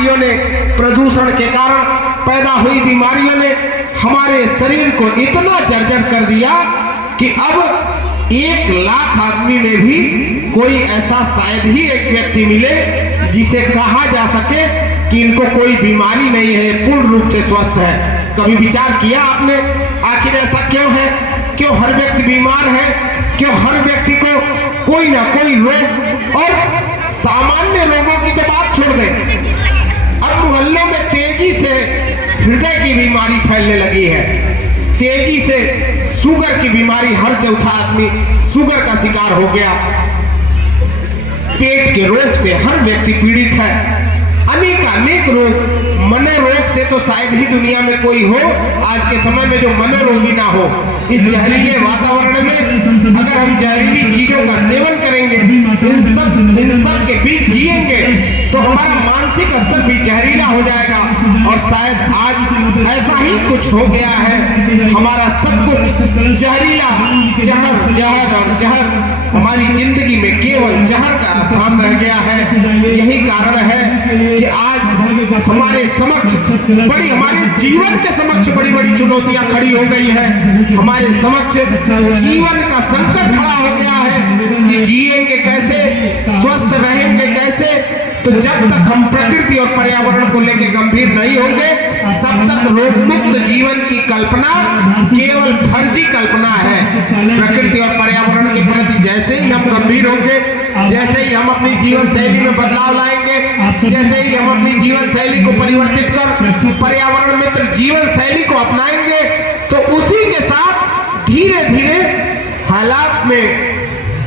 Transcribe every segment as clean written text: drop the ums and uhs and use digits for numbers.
बीमारियों ने, प्रदूषण के कारण पैदा हुई बीमारियों ने हमारे शरीर को इतना जर्जर कर दिया कि अब 1 लाख आदमी में भी कोई ऐसा शायद ही एक व्यक्ति मिले जिसे कहा जा सके कि इनको कोई बीमारी नहीं है, पूर्ण रूप से स्वस्थ है। कभी विचार किया आपने आखिर ऐसा क्यों है? क्यों हर व्यक्ति बीमार है? क्यों हर व्यक्ति को कोई ना कोई रोग, और सामान्य रोगों की तो बात छोड़ दें, अब मोहल्लों में तेजी से हृदय की बीमारी फैलने लगी है, तेजी से शुगर की बीमारी, हर चौथा आदमी शुगर का शिकार हो गया, पेट के रोग से हर व्यक्ति पीड़ित है, अनेक रोग, मनोरोग से तो शायद ही दुनिया में कोई हो आज के समय में जो मनोरोगी ना हो। इस जहरीले वातावरण में अगर हम जहरीली चीजों का सेवन करेंगे, इन सब के बीच जिएंगे, तो हमारा मानसिक स्तर भी जहरीला हो जाएगा। और शायद आज ऐसा ही कुछ हो गया है, हमारा सब कुछ जहरीला, जहर हमारी जिंदगी में केवल जहर का स्थान रह गया है। यही कारण है कि आज हमारे समक्ष हमारे जीवन के समक्ष बड़ी बड़ी चुनौतियां खड़ी हो गई हैं। हमारे समक्ष जीवन का संकट खड़ा हो गया है कि जिएंगे कैसे, स्वस्थ रहेंगे कैसे। तो जब तक हम प्रकृति और पर्यावरण को लेकर गंभीर नहीं होंगे, तब तक रोग मुक्त जीवन की कल्पना केवल फर्जी कल्पना है। प्रकृति और पर्यावरण के प्रति जैसे ही हम गंभीर होंगे, जैसे ही हम अपनी जीवन शैली में बदलाव लाएंगे, जैसे ही हम अपनी जीवन शैली को परिवर्तित कर पर्यावरण मित्र जीवन शैली को अपनाएंगे, तो उसी के साथ धीरे धीरे हालात में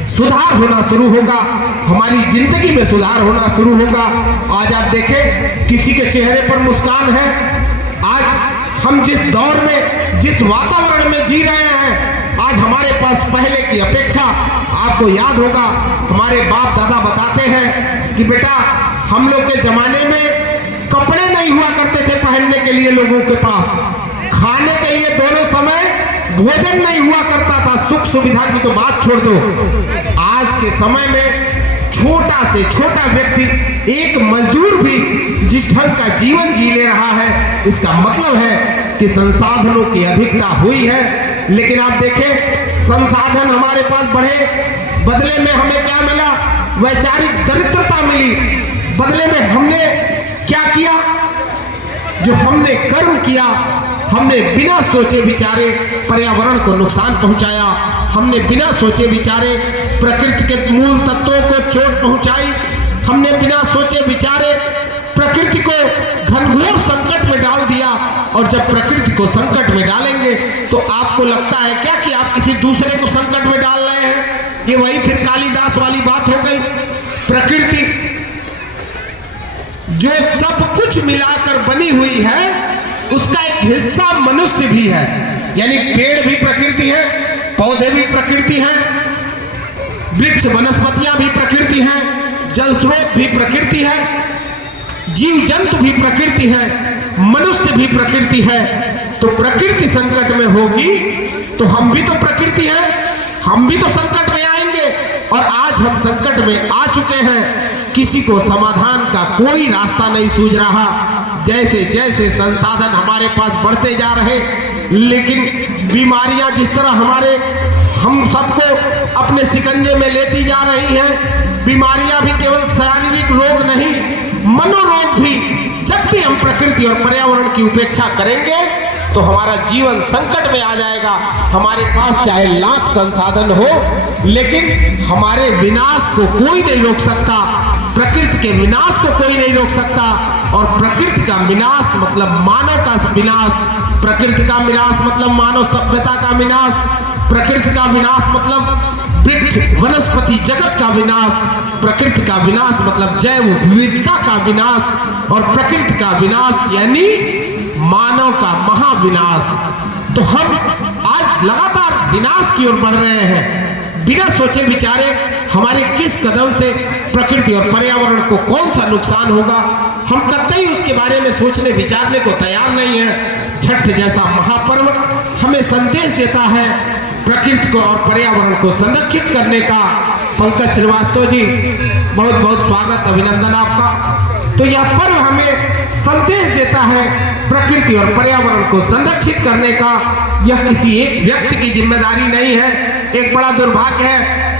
सुधार होना शुरू होगा, हमारी जिंदगी में सुधार होना शुरू होगा। आज आप देखें किसी के चेहरे पर मुस्कान है। आज हम जिस दौर में, जिस वातावरण में जी रहे हैं, आज हमारे पास पहले की अपेक्षा, आपको याद होगा हमारे बाप दादा बताते हैं कि बेटा हम लोग के जमाने में कपड़े नहीं हुआ करते थे पहनने के लिए, लोगों के पास खाने के लिए दोनों समय भोजन नहीं हुआ करता था। सुख सुविधा की तो बात छोड़ दो, आज के समय में छोटा से छोटा व्यक्ति, एक मजदूर भी जिस ढंग का जीवन जी ले रहा है, इसका मतलब है कि संसाधनों की अधिकता हुई है। लेकिन आप देखें संसाधन हमारे पास बढ़े, बदले में हमें क्या मिला? वैचारिक दरिद्रता मिली। बदले में हमने क्या किया? जो हमने कर्म किया, हमने बिना सोचे विचारे पर्यावरण को नुकसान पहुंचाया, हमने बिना सोचे विचारे प्रकृति के मूल तत्वों को चोट पहुंचाई, हमने बिना सोचे विचारे प्रकृति को घनघोर संकट में डाल दिया। और जब प्रकृति को संकट में डालेंगे तो आपको लगता है क्या कि आप किसी दूसरे को संकट में डाल रहे हैं? ये वही फिर कालिदास वाली बात हो गई। प्रकृति जो सब कुछ मिलाकर बनी हुई है, उसका एक हिस्सा मनुष्य भी है। यानी पेड़ भी प्रकृति है, पौधे भी प्रकृति हैं, वृक्ष वनस्पतियां भी प्रकृति हैं, जल स्रोत भी प्रकृति है, जीव जंतु भी प्रकृति है, मनुष्य भी प्रकृति है। तो प्रकृति संकट में होगी तो हम भी तो प्रकृति हैं, हम भी तो संकट में आएंगे। और आज हम संकट में आ चुके हैं, किसी को समाधान का कोई रास्ता नहीं सूझ रहा। जैसे जैसे संसाधन हमारे पास बढ़ते जा रहे, लेकिन बीमारियां जिस तरह हम सबको अपने शिकंजे में लेती जा रही हैं, बीमारियां भी केवल शारीरिक रोग नहीं, मनोरोग भी। जब भी हम प्रकृति और पर्यावरण की उपेक्षा करेंगे तो हमारा जीवन संकट में आ जाएगा। हमारे पास चाहे लाख संसाधन हो, लेकिन हमारे विनाश को कोई नहीं रोक सकता, प्रकृति के विनाश को कोई नहीं रोक सकता। और प्रकृति का विनाश मतलब मानव का विनाश, प्रकृति का विनाश मतलब मानव सभ्यता का विनाश, प्रकृति का विनाश मतलब वृक्ष वनस्पति जगत का विनाश, प्रकृति का विनाश मतलब जैव विविधता का विनाश, और प्रकृति का विनाश यानी मानव का महाविनाश। तो हम आज लगातार विनाश की ओर बढ़ रहे हैं, बिना सोचे विचारे हमारे किस कदम से प्रकृति और पर्यावरण को कौन सा नुकसान होगा, हम कतई उसके बारे में सोचने विचारने को तैयार नहीं है। छठ जैसा महापर्व हमें संदेश देता है प्रकृति को और पर्यावरण को संरक्षित करने का। पंकज श्रीवास्तव जी, बहुत बहुत स्वागत, अभिनंदन आपका। तो यह पर्व हमें संदेश देता है प्रकृति और पर्यावरण को संरक्षित करने का। यह किसी एक व्यक्ति की जिम्मेदारी नहीं है। एक बड़ा दुर्भाग्य है